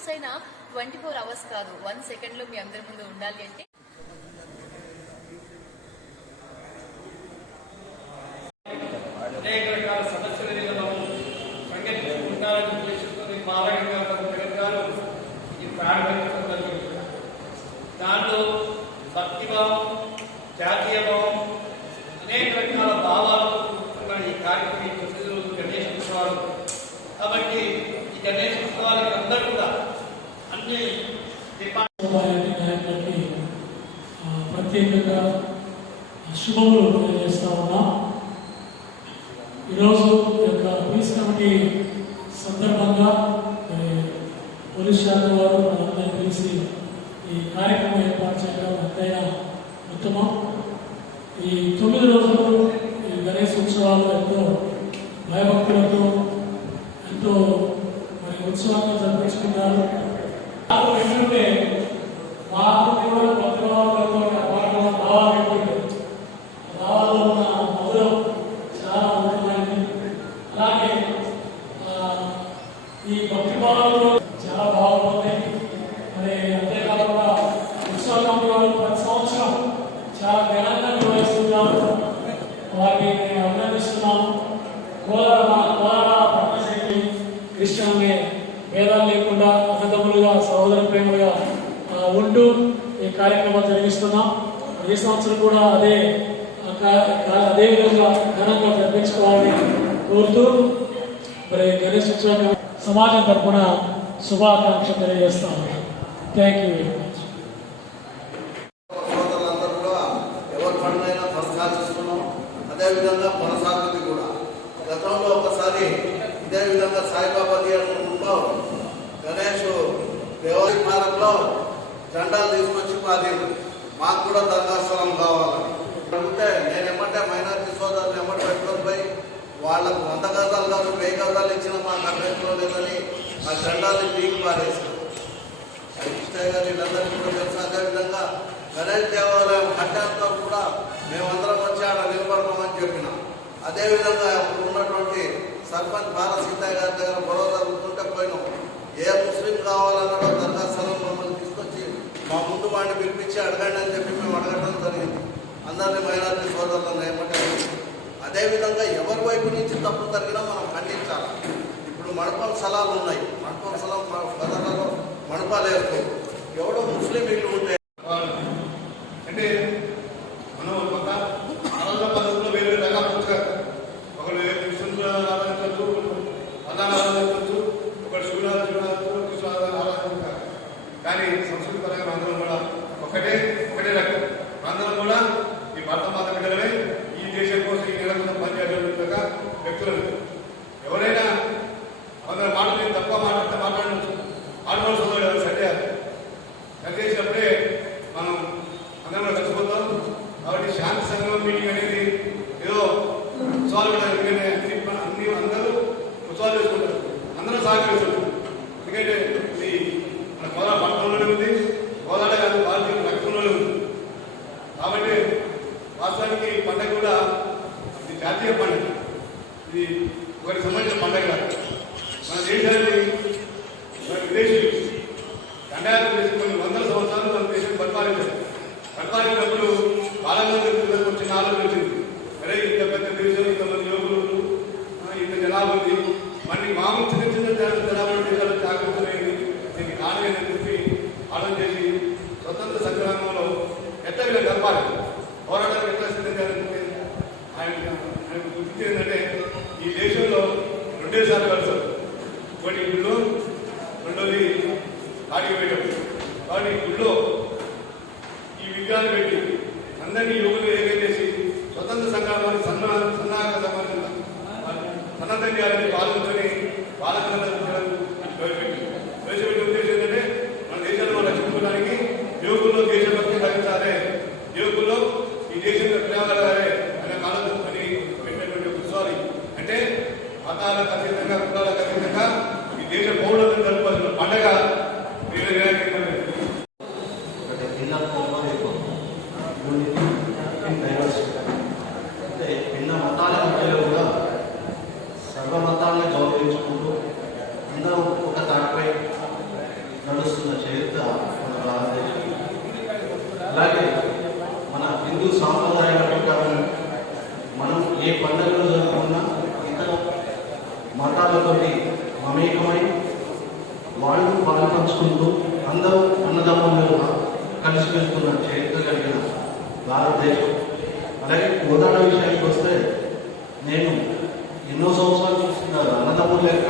News అయినా twenty four hours కాదు. One సెకండ్లో మీ అందరి ముందు ఉండాలి అంటే అనేక రకాల సమస్యలని మనం సంఘటించుకుంటారని ఉద్దేశంతో మారకంగా ఈ ప్రారంభించడం దాంట్లో భక్తిభావం జాతీయ భావం అనేక రకాల భావాలు ఈ కార్యక్రమం ఈ గణేష్ ఉత్సవాలు. కాబట్టి ఈ గణేష్ ఉత్సవాలకు అందరూ కూడా నాయకులకి ప్రత్యేకంగా శుభములు తెలియజేస్తా ఉన్నాం. ఈరోజు యొక్క పీస్ కమిటీ సందర్భంగా పోలీస్ శాఖ వారు మనందరినీ పిలిచి ఈ కార్యక్రమం ఏర్పాటు చేయడం ఎంతైనా ఉత్తమం. ఈ తొమ్మిది రోజులు ఈ గణేష్ ఉత్సవాలు ఎంతో భయభక్తులతో ఎంతో మరి ఉత్సవంగా జరిపించుకున్నారు నాకు ఏంటంటే మాకు కూడా భక్తిభావాలతో అపారమైన భావాలు ఏర్పడ్డాయి. ఆ భావాల్లో ఉన్న మధురం చాలా ఉన్నతమైనది అలాగే ఆ, ఈ భక్తి భావాలు చాలా బాగుంది మరి అంతేకాకుండా ఉత్సవ కమిటీ వాళ్ళు ప్రతి సంవత్సరం చాలా ఘనంగా నిర్వహిస్తున్నారు వారిని నేను అభినందిస్తున్నాను కోలార మా కోలార పట్టణశైలి క్రిస్టియన్లే భేదాలు లేకుండా అన్నదమ్ములుగా సహోదర ప్రేమలుగా ఆ, ఉంటూ ఈ కార్యక్రమాలు ఈ సంవత్సరం కూడా అదే అదే విధంగా ఘనంగా జరిపించుకోవాలని కోరుతూ మరి గణేష్ ఉత్సవాన్ని సమాజం తరపున శుభాకాంక్ష తెలియజేస్తాను థ్యాంక్ యూ వెరీ మచ్ సోదరులందరూ కూడా ఎవరి పనులైనా కొనసాగిస్తున్నాం అదేవిధంగా కొనసాగుతుంది కూడా. గతంలో ఒకసారి ఇదే విధంగా సాయిబాబా థియేటర్లో గణేష్ దేవాలయ భారత్లో జెండాలు తీసుకొచ్చి మాది మాకు కూడా దర్గాస్థలం కావాలని. అంటే నేను మైనార్టీ సోదరులు ఎమ్మటి పెట్టుకొని పోయి వాళ్ళకు వంద గజాలు కాదు వెయ్యి గజాలు ఇచ్చిన మాకు అభ్యర్థులు లేదని ఆ జెండాలు పీకి పారేసారు కృష్ణయ్య గారు వీళ్ళందరికీ కూడా తెలుసు. అదేవిధంగా గణేష్ దేవాలయం కట్టడంతో కూడా మేమందరం వచ్చి ఆడ నిలబడమని చెప్పినాం. అదేవిధంగా అప్పుడు ఉన్నటువంటి సర్పంచ్ భారత సీతయ్య గారి దగ్గర గొడవ జరుగుతుంటే పోయినాం. ఏ ముస్లిం కావాలన్నాడో దర్గా స్థలం మమ్మల్ని మా ముందు వాడిని పిలిపించి అడగండి అని చెప్పి మేము అడగడం జరిగింది. అందరినీ మైనార్టీ సోదరులను ఏమంటే అదేవిధంగా ఎవరి వైపు నుంచి తప్పు జరిగినా మనం ఖండించాలి. ఇప్పుడు మడపం స్థలాలు ఉన్నాయి. మడపం స్థలం మన బజార్లలో మడపాలు ఎవడో ముస్లిం ఇల్లు ఉంటే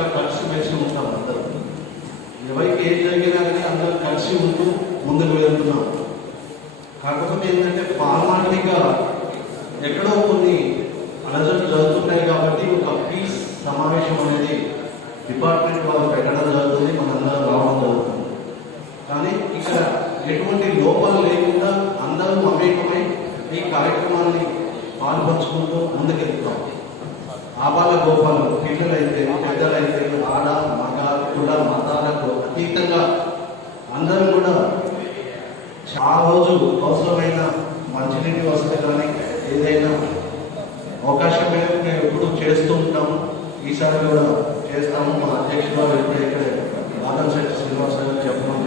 చక్కగా కలిసి మెలిసి ఉంటాం అందరం. ఎవరికి ఏం జరిగినా కానీ అందరం కలిసి ఉంటూ ముందుకు వెళ్తున్నాం. కాకపోతే ఏంటంటే ఫార్మాలిటీగా ఎక్కడో కొన్ని అలజట్లు జరుగుతున్నాయి కాబట్టి ఒక పీస్ సమావేశం అనేది డిపార్ట్మెంట్ వాళ్ళు పెట్టడం జరుగుతుంది మనందరం రావడం జరుగుతుంది. కానీ ఇక్కడ ఎటువంటి లోపాలు లేకుండా అందరూ అమేకమై ఈ కార్యక్రమాన్ని పాల్పంచుకుంటూ ముందుకెళ్తాం ఆబాల గోపాలు పిల్లలైతే పెద్దలైతే ఆడ మగ కుల మతాలకు అతీతంగా అందరూ కూడా ఆ రోజు అవసరమైన మంచినీటి వస్తే కానీ ఏదైనా అవకాశం మేము ఎప్పుడు చేస్తూ ఉంటాము ఈసారి కూడా చేస్తాము. మా అధ్యక్షుడు ఇక్కడ బాధన్ శెట్టి శ్రీనివాసరావు చెప్పడం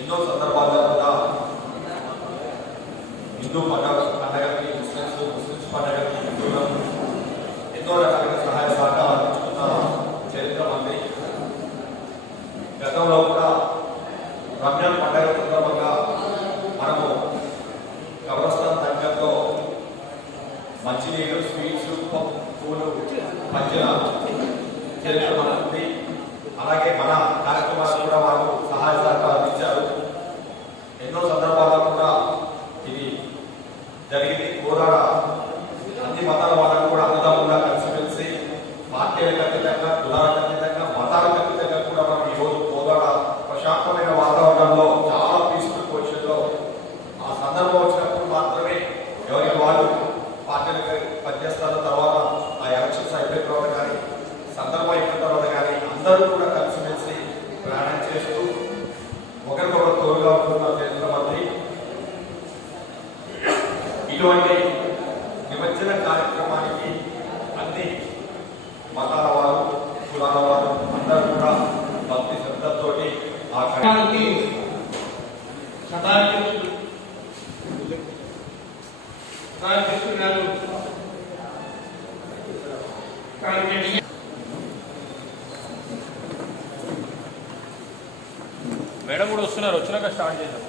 ఎన్నో సందర్భాల్లో కూడా హిందూ మత మేడం కూడా వస్తున్నారు వచ్చినాక స్టార్ట్ చేద్దాం.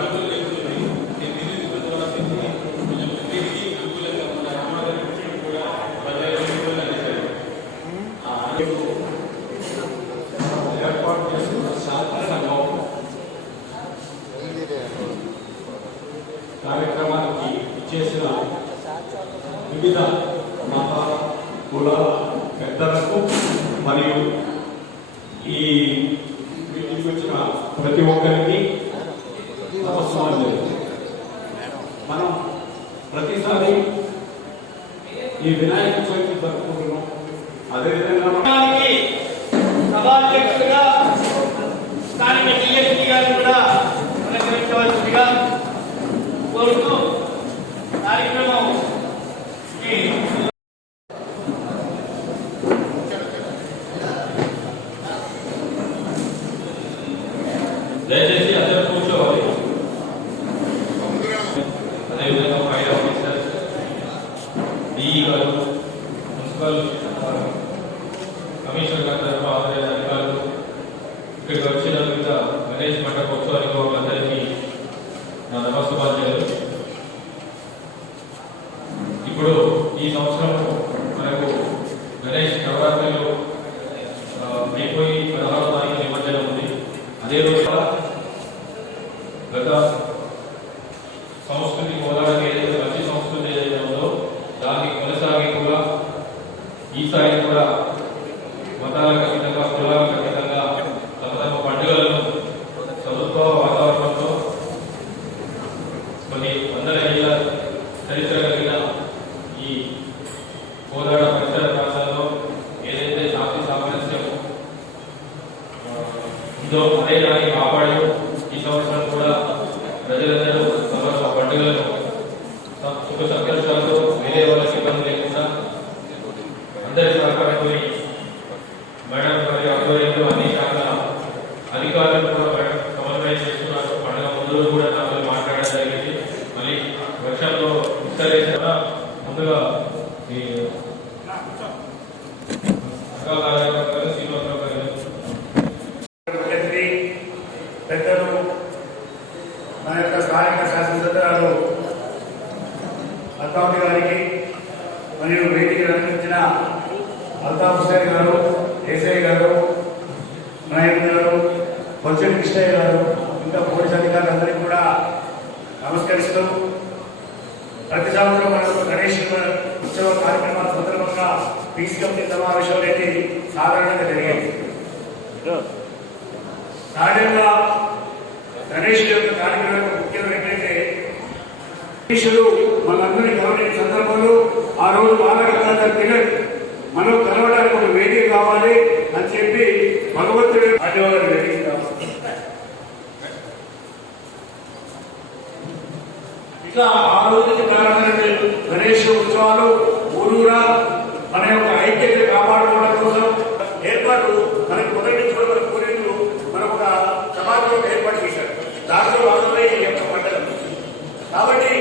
Hallelujah. మనస్ఫూర్తిగా కోరుతూ కార్యక్రమం Lord. ప్రతి సంవత్సరం మనకు గణేష్ ఉత్సవ కార్యక్రమాల సందర్భంగా పీసీ సమావేశం అనేది సాధారణంగా జరిగేది. సహజంగా గణేష్ యొక్క కార్యక్రమం ముఖ్యం ఏంటంటే గణేషులు మనందరినీ గమనించిన సందర్భంలో ఆ రోజు బాలగంగాధర్ తిలక్ మనం కలవడానికి ఒక వేదిక కావాలి అని చెప్పి భగవంతుడు అటువంటి వేదిక కావాలి ఇట్లా ఆ రోజుకి ప్రారంభమైన గణేష్ ఉత్సవాలు ఊరూరా మన యొక్క ఐక్యతను కాపాడుకోవడం కోసం ఏర్పాటు మనకి మొదటి నుంచి మన ఒక సమాజంలో ఏర్పాటు చేశారు. దాంట్లో భాగంగా ఈ కాబట్టి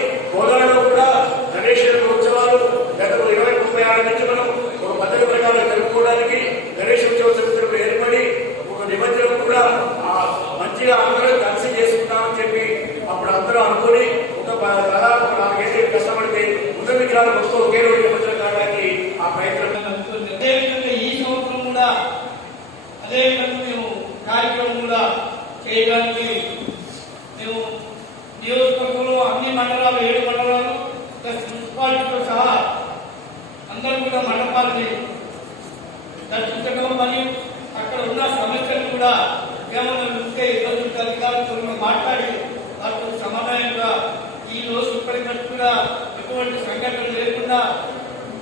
కూడా ఎటువంటి సంఘటనలు లేకుండా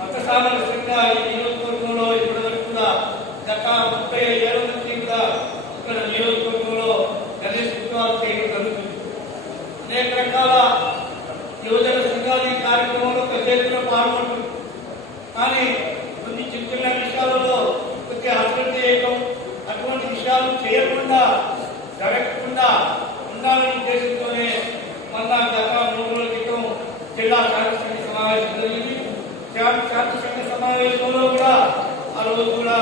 అర్థసామరస్యంగా ఈ నియోజకవర్గంలో ఇప్పటి వరకు కూడా గత ముప్పై ఏళ్ళ నుంచి కూడా ఇక్కడ నియోజకవర్గంలో గణేష్ ఉత్సవాలు చేయడం జరుగుతుంది. అనేక రకాల యువజన సంఘాలు ఈ కార్యక్రమంలో పెద్ద ఎత్తున పాల్గొంటుంది కానీ కొన్ని చిన్న చిన్న విషయాలలో కొద్దిగా హస్తం చేయటం అటువంటి విషయాలు చేయకుండా జరగకుండా ఉండాలని ఉద్దేశంతోనే మన గత సమావేశం జరిగింది. క్యాంప్ శాంతి సంఘ సమావేశంలో కూడా ఆ రోజు కూడా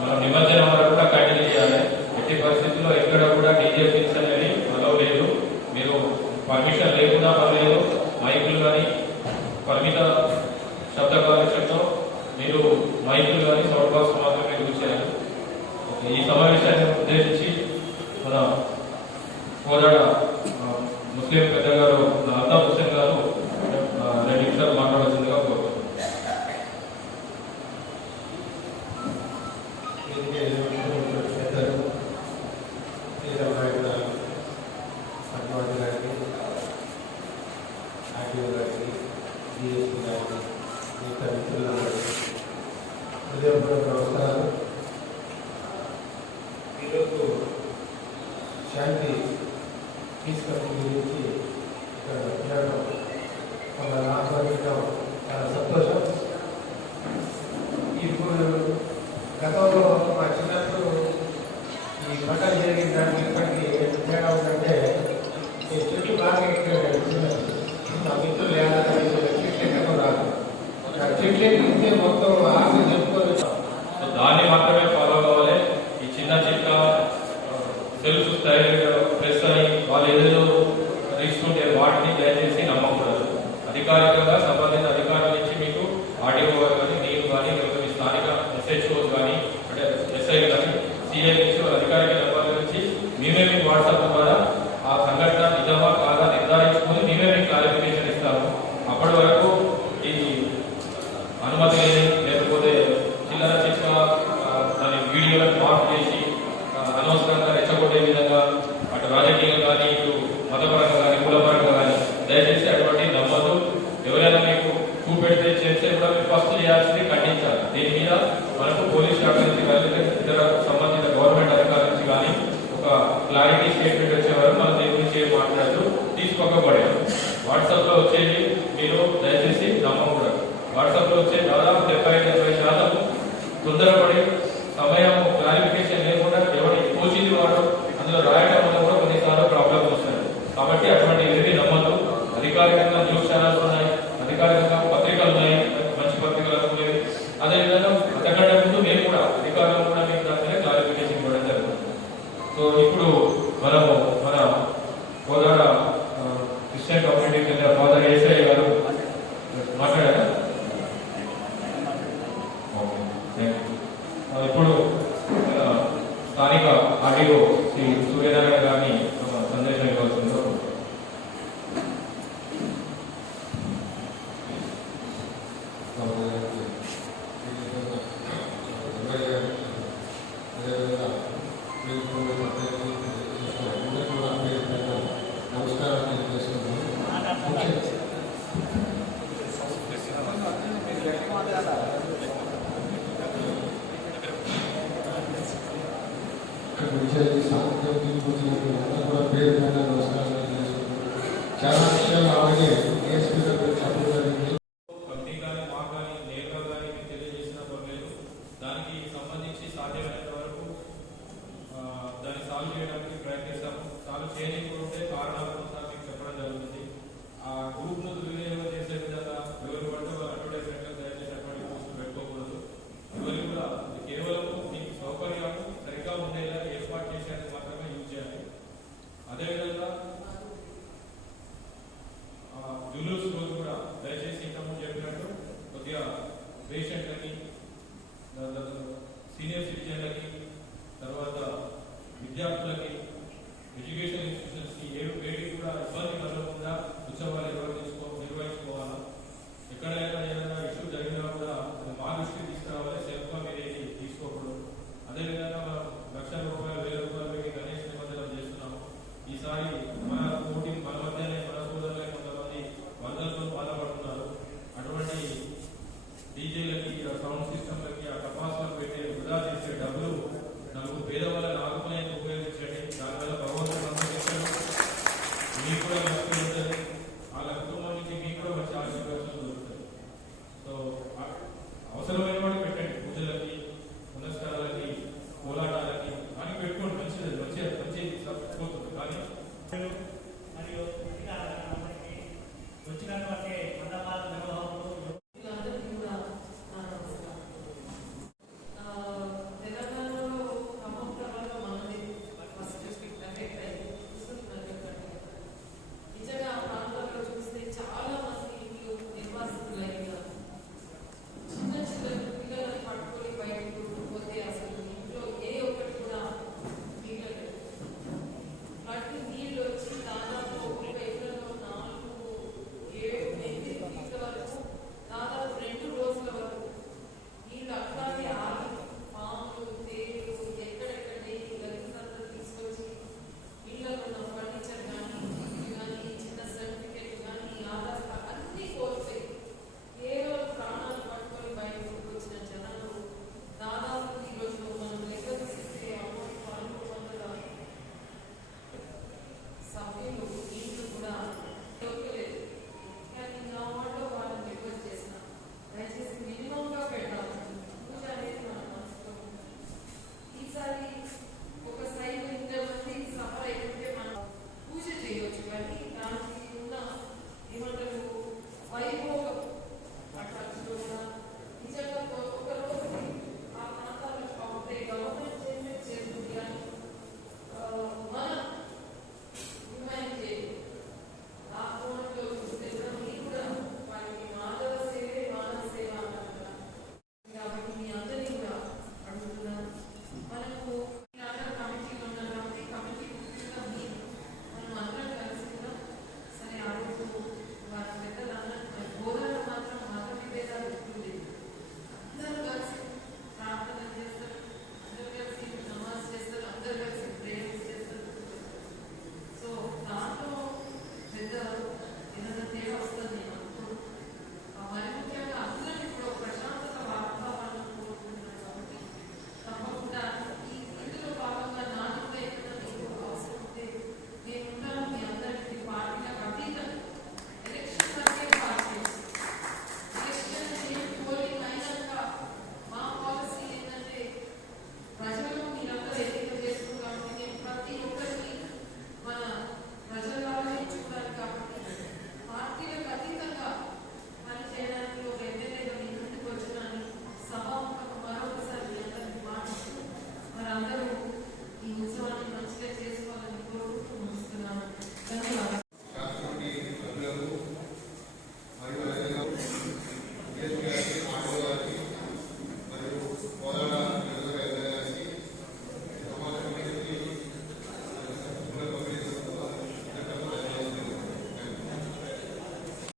మనం నిమజ్జనం వరకు కూడా కంటిన్యూ చేయాలి. ఎట్టి పరిస్థితుల్లో ఎక్కడ కూడా డీజే ఫిక్స్ అనేది అలో లేదు. మీరు పర్మిషన్ లేకుండా పర్లేదు ఉద్యోగపూర్వక నమస్కారాలు ఈరోజు శాంతి పీస్ కమిటీ గురించి ఇక్కడ audio వాట్సాప్లో వచ్చే దాదాపు డెబ్బై ఐదు శాతం తొందరపడి